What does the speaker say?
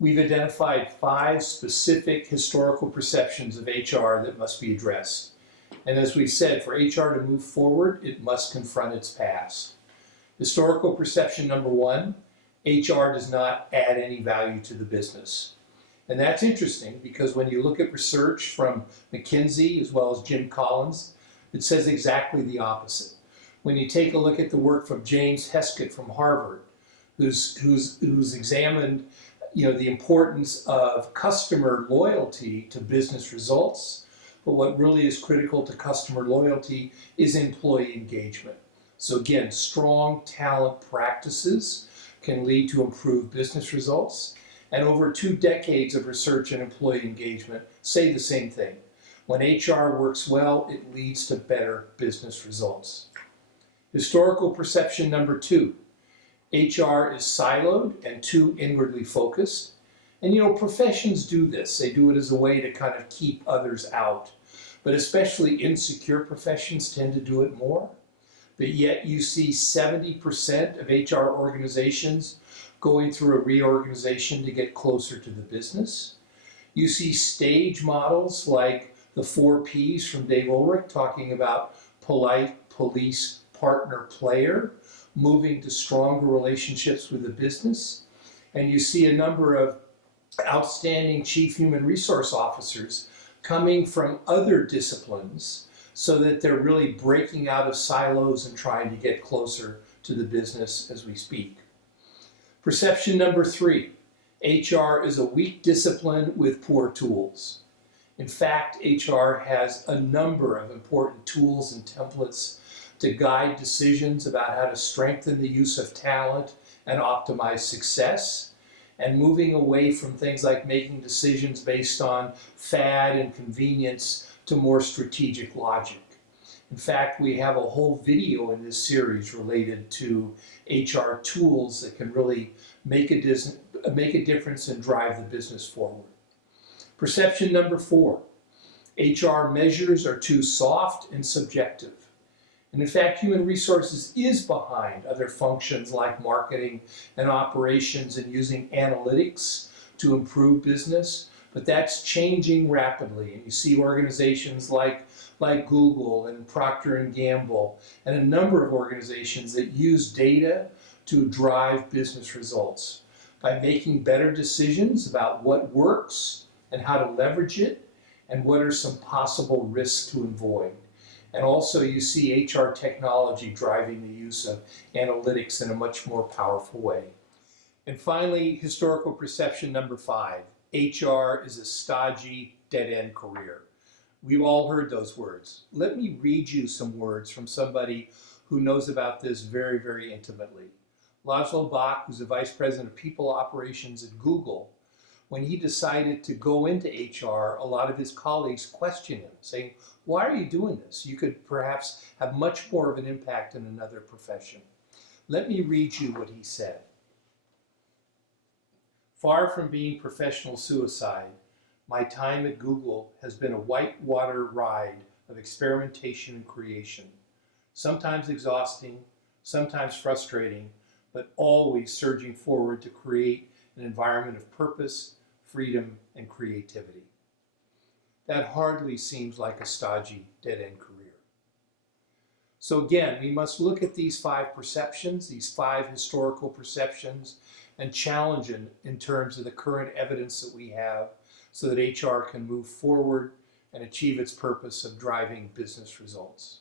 We've identified 5 specific historical perceptions of HR that must be addressed. And as we've said, for HR to move forward, it must confront its past. Historical perception number 1, HR does not add any value to the business. And that's interesting because when you look at research from McKinsey as well as Jim Collins, it says exactly the opposite. When you take a look at the work from James Heskett from Harvard, who's examined the importance of customer loyalty to business results, but what really is critical to customer loyalty is employee engagement. So again, strong talent practices can lead to improved business results. And over 2 decades of research in employee engagement say the same thing. When HR works well, it leads to better business results. Historical perception number 2, HR is siloed and too inwardly focused. And professions do this. They do it as a way to kind of keep others out. But especially insecure professions tend to do it more. But yet you see 70% of HR organizations going through a reorganization to get closer to the business. You see stage models like the 4 Ps from Dave Ulrich talking about polite, police, partner, player, moving to stronger relationships with the business. And you see a number of outstanding chief human resource officers coming from other disciplines so that they're really breaking out of silos and trying to get closer to the business as we speak. Perception number 3, HR is a weak discipline with poor tools. In fact, HR has a number of important tools and templates to guide decisions about how to strengthen the use of talent and optimize success, and moving away from things like making decisions based on fad and convenience to more strategic logic. In fact, we have a whole video in this series related to HR tools that can really make a difference and drive the business forward. Perception number 4, HR measures are too soft and subjective. And in fact, human resources is behind other functions like marketing and operations and using analytics to improve business, but that's changing rapidly. And you see organizations like Google and Procter and Gamble and a number of organizations that use data to drive business results by making better decisions about what works and how to leverage it and what are some possible risks to avoid. And also you see HR technology driving the use of analytics in a much more powerful way. And finally, historical perception number 5, HR is a stodgy, dead-end career. We've all heard those words. Let me read you some words from somebody who knows about this very, very intimately. Laszlo Bock, who's the Vice President of People Operations at Google, when he decided to go into HR, a lot of his colleagues questioned him, saying, why are you doing this? You could perhaps have much more of an impact in another profession. Let me read you what he said. Far from being professional suicide, my time at Google has been a whitewater ride of experimentation and creation. Sometimes exhausting, sometimes frustrating, but always surging forward to create an environment of purpose, freedom, and creativity. That hardly seems like a stodgy, dead-end career. So again, we must look at these 5 perceptions, these 5 historical perceptions, and challenge them in terms of the current evidence that we have so that HR can move forward and achieve its purpose of driving business results.